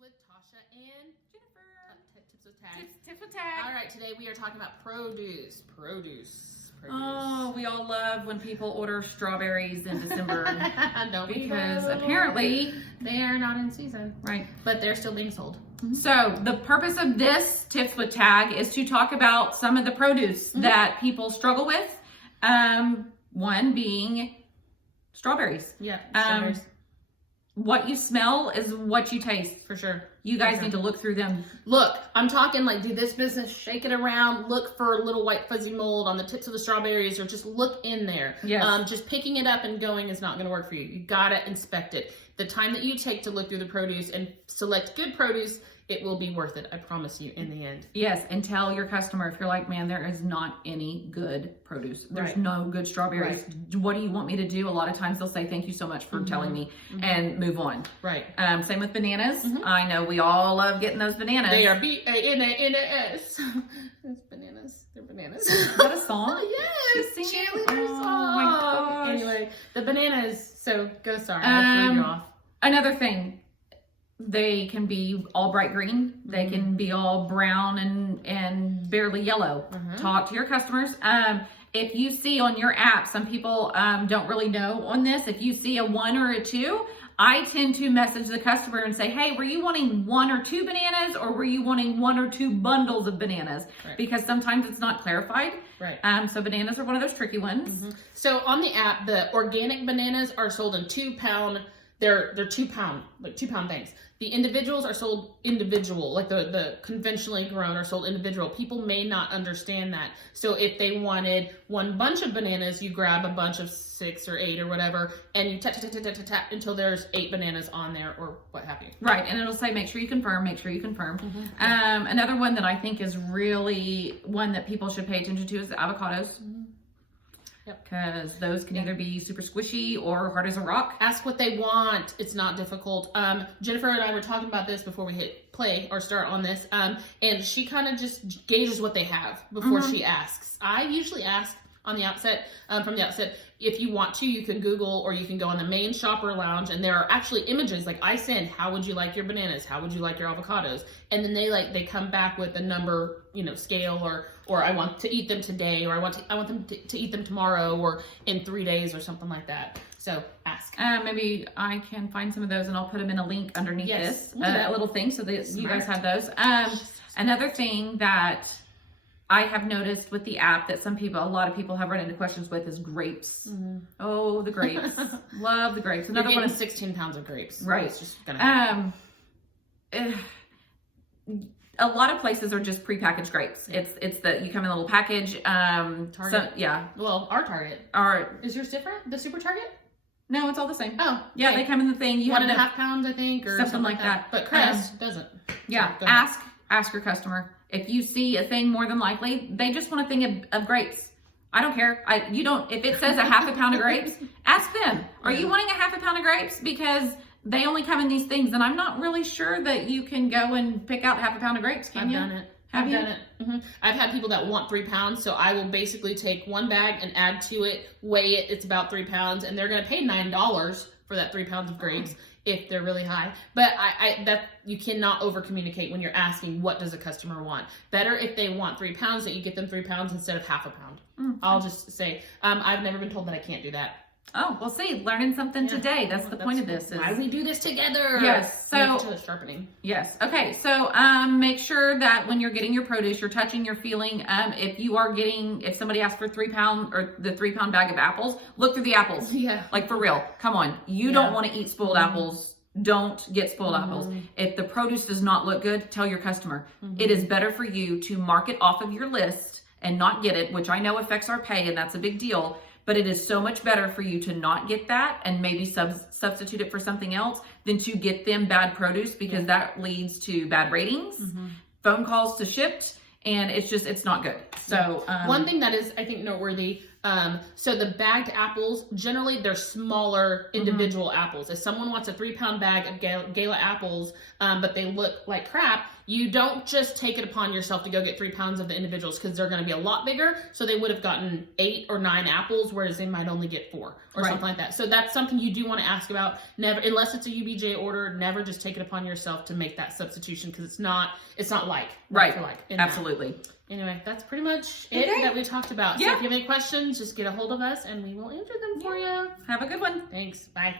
with Tasha and Genipher. Tips with TaG. Tips with TaG. All right, today we are talking about produce. Oh, we all love when people order strawberries in December. Don't because apparently they are not in season. Right. But they're still being sold. So the purpose of this Tips with TaG is to talk about some of the produce that people struggle with. One being strawberries. Yeah, strawberries. What you smell is what you taste. For sure. You guys need to look through them. Look, I'm talking like do this business, shake it around, look for a little white fuzzy mold on the tips of the strawberries, or just look in there. Yes. Just picking it up and going is not going to work for you. You got to inspect it. The time that you take to look through the produce and select good produce, it will be worth it. I promise you in the end. Yes, and tell your customer if you're like, man, there is not any good produce. There's no good strawberries. Right. What do you want me to do? A lot of times they'll say, thank you so much for telling me and move on. Right. Same with bananas. I know we all love getting those bananas. They are B-A-N-A-N-A-S. It's bananas. They're bananas. Is that a song? Yes. She's singing? Cheerleader song. Oh my gosh. Anyway, the bananas. So go, sorry. I threw you off. Another thing. They can be all bright green. They can be all brown and barely yellow. Talk to your customers. If you see on your app, some people don't really know on this. If you see a 1 or a 2, I tend to message the customer and say, hey, were you wanting 1 or 2 bananas, or were you wanting 1 or 2 bundles of bananas? Right. Because sometimes it's not clarified. Right. So bananas are one of those tricky ones. So on the app, the organic bananas are sold in 2-pound. They're 2-pound, like 2-pound things. The individuals are sold individual, like the conventionally grown are sold individual. People may not understand that. So if they wanted 1 bunch of bananas, you grab a bunch of 6 or 8 or whatever, and you tap until there's 8 bananas on there or what have you. Right, and it'll say, make sure you confirm, make sure you confirm. Another one that I think is really one that people should pay attention to is the avocados. Because those can either be super squishy or hard as a rock. Ask what they want. It's not difficult. Genipher and I were talking about this before we hit play or start on this. And she kind of just gauges what they have before she asks. I usually ask on the outset, from the outset, if you want to, you can Google or you can go on the main shopper lounge, and there are actually images like I send, how would you like your bananas? How would you like your avocados? And then they come back with a number, scale, or I want to eat them today, or I want them to eat them tomorrow, or in 3 days, or something like that. So ask. Maybe I can find some of those and I'll put them in a link underneath this, a little thing, so that you guys have those. Another thing that I have noticed with the app that a lot of people have run into questions with is grapes. Oh, the grapes. Love the grapes. Another one is 16 pounds of grapes. Right. It's just gonna a lot of places are just prepackaged grapes. It's that you come in a little package. Target. So, yeah. Well, our Target. Is yours different? The Super Target? No, it's all the same. Oh. Yeah, they come in the thing. You 1.5 pounds, I think, or something like that. But Crest doesn't. Yeah. So ask your customer. If you see a thing, more than likely, they just want a thing of grapes. I don't care. If it says a half a pound of grapes, ask them, are you wanting a half a pound of grapes? Because they only come in these things, and I'm not really sure that you can go and pick out half a pound of grapes, can you? I've done it. Have you? Done it. I've had people that want 3 pounds, so I will basically take 1 bag and add to it, weigh it, it's about 3 pounds, and they're going to pay $9 for that 3 pounds of grapes if they're really high. But that you cannot over communicate when you're asking what does a customer want. Better if they want 3 pounds that you get them 3 pounds instead of half a pound. I'll just say, I've never been told that I can't do that. Oh, well, see, learning something today. That's the point of this. Why we do this together. Yes. So sharpening. Yes. Okay. So make sure that when you're getting your produce, you're touching, you're feeling. If somebody asks for 3 pound or the 3 pound bag of apples, look through the apples. Yeah. Like for real. Come on. You don't want to eat spoiled apples. Don't get spoiled apples. If the produce does not look good, tell your customer. It is better for you to mark it off of your list and not get it, which I know affects our pay, and that's a big deal. But it is so much better for you to not get that and maybe substitute it for something else than to get them bad produce, because that leads to bad ratings, phone calls to Shipt, and it's not good. So one thing that is, I think, noteworthy, So the bagged apples, generally they're smaller individual apples. If someone wants a 3-pound bag of Gala apples, but they look like crap, you don't just take it upon yourself to go get 3 pounds of the individuals, because they're going to be a lot bigger. So they would have gotten 8 or 9 apples, whereas they might only get 4 or something like that. So that's something you do want to ask about. Never, unless it's a UBJ order, never just take it upon yourself to make that substitution, because it's not like for like. Absolutely. Anyway, that's pretty much it that we talked about. So if you have any questions, just get a hold of us and we will answer them for you. Have a good one. Thanks. Bye.